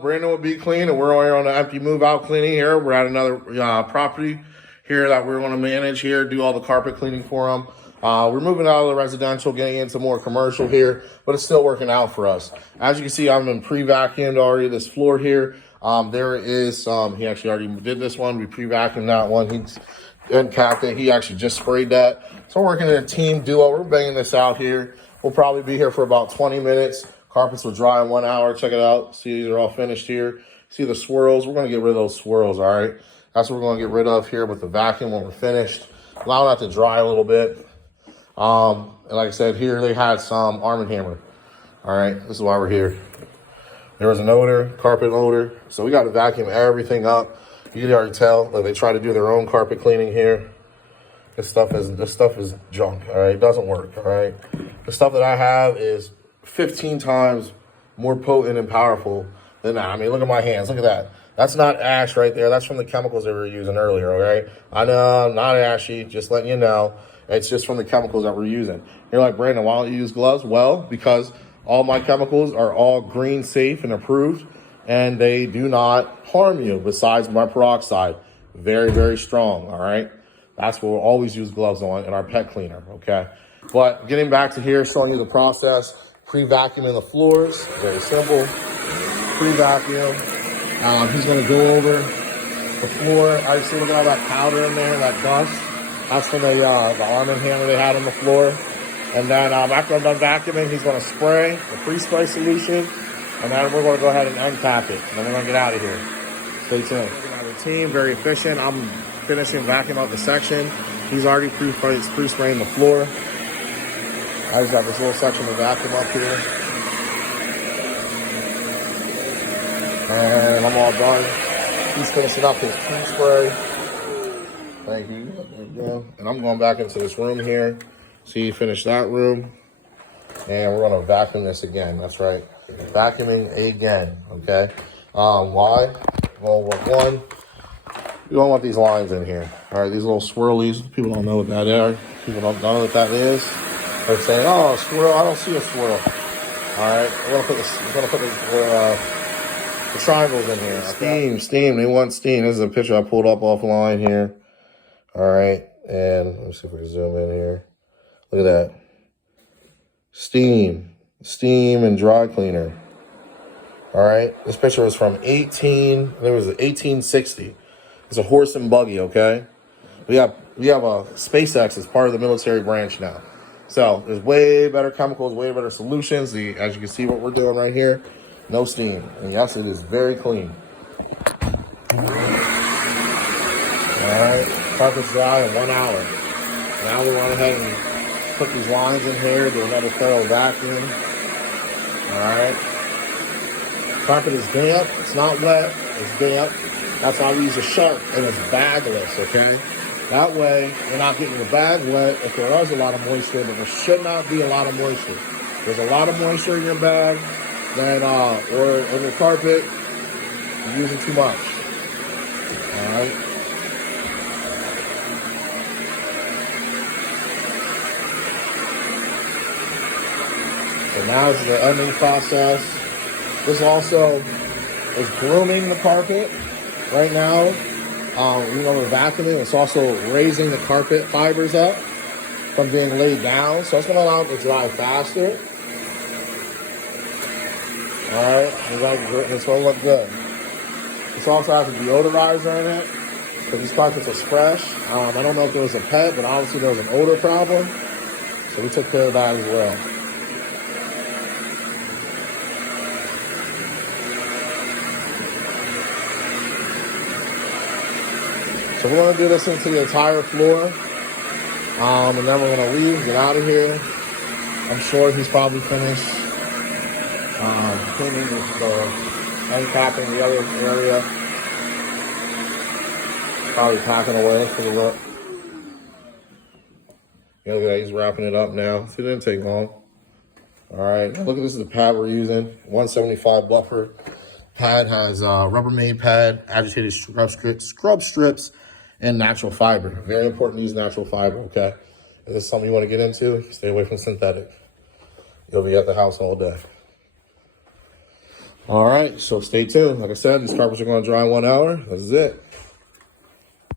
Brandon will be clean, and we're on the empty move out cleaning here. We're at another property here that we're going to manage here, do all the carpet cleaning for them. We're moving out of the residential, getting into more commercial here, but it's still working out for us. As you can see, I've been pre-vacuumed already this floor here. There is he actually already did this one. We pre-vacuumed that one. He's uncapped it. He actually just sprayed that. So we're working in a team duo. We're banging this out here. We'll probably be here for about 20 minutes. Carpets will dry in 1 hour. Check it out. See, these are all finished here. See the swirls? We're going to get rid of those swirls, all right? That's what we're going to get rid of here with the vacuum when we're finished. Allow that to dry a little bit. And like I said, here they had some Arm & Hammer. All right, this is why we're here. There was an odor, carpet odor. So we got to vacuum everything up. You can already tell that they try to do their own carpet cleaning here. This stuff is junk, all right? It doesn't work, all right? The stuff that I have is 15 times more potent and powerful than that. I mean, look at my hands. Look at that. That's not ash right there. That's from the chemicals they were using earlier, all right? I know, not ashy, just letting you know. It's just from the chemicals that we're using. You're like, Brandon, why don't you use gloves? Well, because all my chemicals are all green safe and approved, and they do not harm you besides my peroxide. Very, very strong, all right? That's what we'll always use gloves on in our pet cleaner, okay? But getting back to here, showing you the process, pre-vacuuming the floors, very simple. Pre-vacuum. He's gonna go over the floor. I see, look at all that powder in there, that dust. That's from the Arm & Hammer they had on the floor. And then after I'm done vacuuming, he's gonna spray the pre-spray solution, and then we're gonna go ahead and end cap it. And then we're gonna get out of here. Stay tuned. The team, very efficient. I'm finishing vacuuming out the section. He's already pre-spraying the floor. I just got this little section of vacuum up here. And I'm all done. He's finishing up his pre-spray. Thank you. There you go. And I'm going back into this room here. See, he finished that room. And we're going to vacuum this again. That's right. Vacuuming again. Okay. Why? Well, one, you don't want these lines in here. All right. These little swirlies. People don't know what that is. People don't know what that is. They're saying, oh, a swirl. I don't see a swirl. All right. We're going to put the triangles in here. Steam. They want steam. This is a picture I pulled up offline here. All right. And let me see if we can zoom in here. Look at that. Steam and dry cleaner. All right. This picture was from 1860. It's a horse and buggy, okay? We have a SpaceX as part of the military branch now. So there's way better chemicals, way better solutions. As you can see what we're doing right here, no steam. And yes, it is very clean. All right, carpet's dry in 1 hour. Now we went ahead and put these lines in here, do another thorough vacuum. All right. Carpet is damp, it's not wet, it's damp. That's why we use a shark, and it's bagless, okay? That way, you're not getting your bag wet if there is a lot of moisture, but there should not be a lot of moisture. If there's a lot of moisture in your bag, then, or in your carpet, you're using too much. All right? So now is the ending process. This also is grooming the carpet right now. We're vacuuming. It's also raising the carpet fibers up from being laid down. So it's going to allow it to dry faster. All right. It's going to look good. This also has a deodorizer in it because these carpets are fresh. I don't know if there was a pet, but obviously there was an odor problem. So we took care of that as well. So we're going to do this into the entire floor, and then we're going to leave, get out of here. I'm sure he's probably finished cleaning the end capping the other area. Probably packing away for the look. Yeah, look at that, he's wrapping it up now. See, it didn't take long. All right, look at this is the pad we're using, 175 buffer. Pad has Rubbermaid pad, agitated scrub strips, and natural fiber. Very important to use natural fiber, okay? If this is something you want to get into, stay away from synthetic. You'll be at the house all day. All right, so stay tuned. Like I said, these carpets are going to dry in 1 hour. This is it.